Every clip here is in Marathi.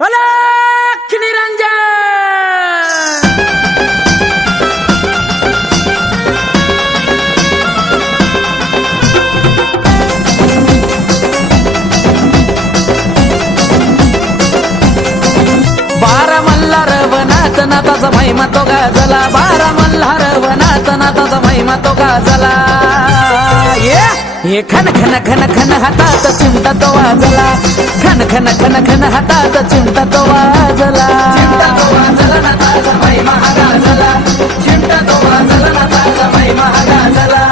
अलख निरंजन। बारा मल्हार वनात नाथाचा महिमा तो गाजला, बारा मल्हार वनात नाथाचा महिमा तो गाजला। ये खन खन खन खन हातात चिमटा तो वाजला, खन खन खन खन हातात चिमटा तो वाजला। चिमटा तो वाजला नाथाचा महिमा हा गाजला, चिमटा तो वाजला नाथाचा महिमा हा गाजला।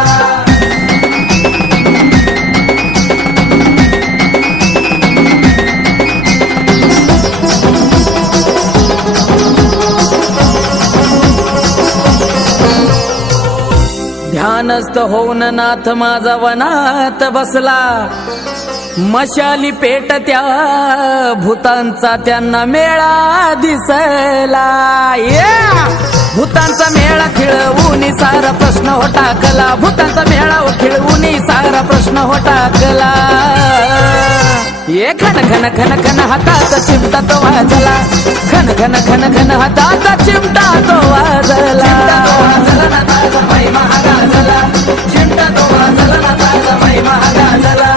ध्यानस्थ होऊन नाथ माझा वनात बसला, मशाली पेटत्या भूतांचा त्यांना मेळा दिसला। भूतांचा मेळा खिळवून सारा प्रश्न हो टाकला, भूतांचा मेळा खिळवून सारा प्रश्न हो टाकला। ये खन खन खन खन हातात चिमटा तो वाजला, खन खन खन खन हातात चिमटा तो वाजला। नाथाचा महिमा हा गाजला, चिमटा तो वाजला नाथाचा महिमा हा गाजला।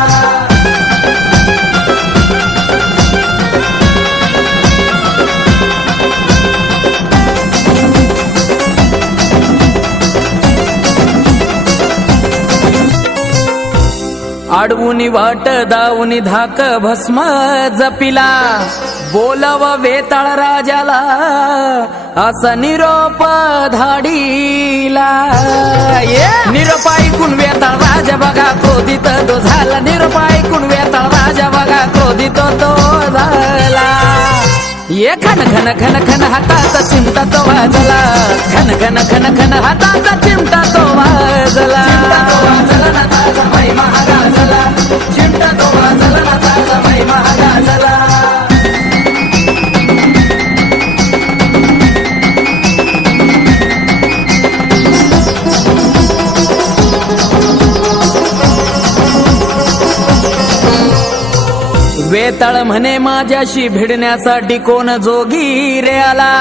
आडवुनी वाट दावुनी धाक भस्म जपिला, बोलव वेताळ राजाला असा निरोप धाडीला। निरोप ऐकून वेताळ राजा बघा क्रोधित तो झाला, निरोप ऐकून वेताळ राजा बघा क्रोधित तो झाला। ये खन खन खन खन हातात चिमटा तो वाजला, खन खन खन खन हातात चिमटा तो वाजला। चिमटा तो वाजला नाथाचा महिमा हा गाजला, चिमटा तो वाजला नाथाचा महिमा हा गाजला। वेताळ म्हणे माझ्याशी भिडण्यासाठी कोण जोगी रे आला,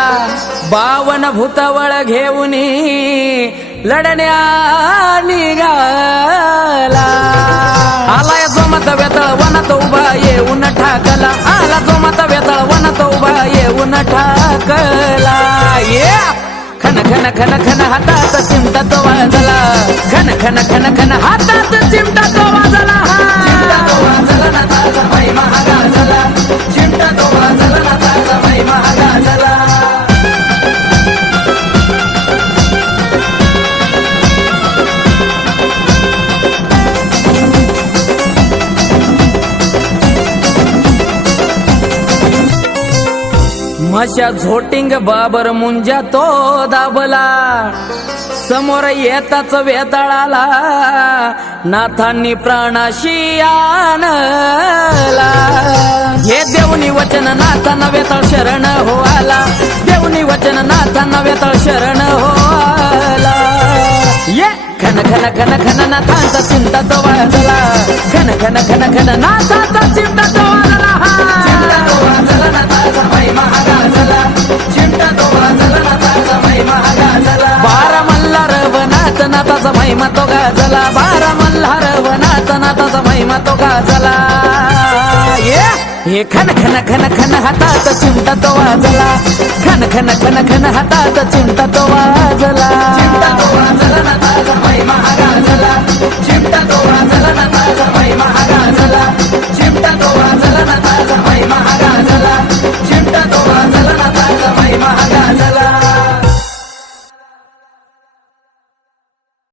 52 भूतावळ घेऊन लढण्या निघाला। आलाय जो मत वेताळ वनात उभा येऊन ठाकला, आला जो मत वेताळ वनात उभा येऊन ठाकला। खन खन खन खन हातात चिमटा तो वाजला, खन खन खन खन हातात चिमटा तो वाजला। चिमटा तो वाजला नाथाचा महिमा हा गाजला, चिमटा तो वाजला नाथाचा महिमा हा गाजला। मशा झोटिंग बाबर मुंजा तो दाबला, समोर येताच वेताळाला नाथांनी प्राणाशी आणला। हे देवनी वचन नाथांना वेताळ शरण हो आला, देवनी वचन नाथांना वेताळ शरण हो आला। ये खन खन खन खन नाथांचा चिमटा तो वाजला, खन खन खन खन नाथांचा चिमटा तो वाजला। चिमटा तो वाजला नाथाचा महिमा हा गाजला, चिमटा तो वाजला नाथाचा महिमा हा गाजला। बारा मल्हार वनात नाथाचा महिमा तो गाजला, बारा मल्हार वनात नाथाचा महिमा तो गाजला। हे खन खन खन खन हातात चिमटा तो वाजला, खन खन खन खन हातात चिमटा तो वाजला।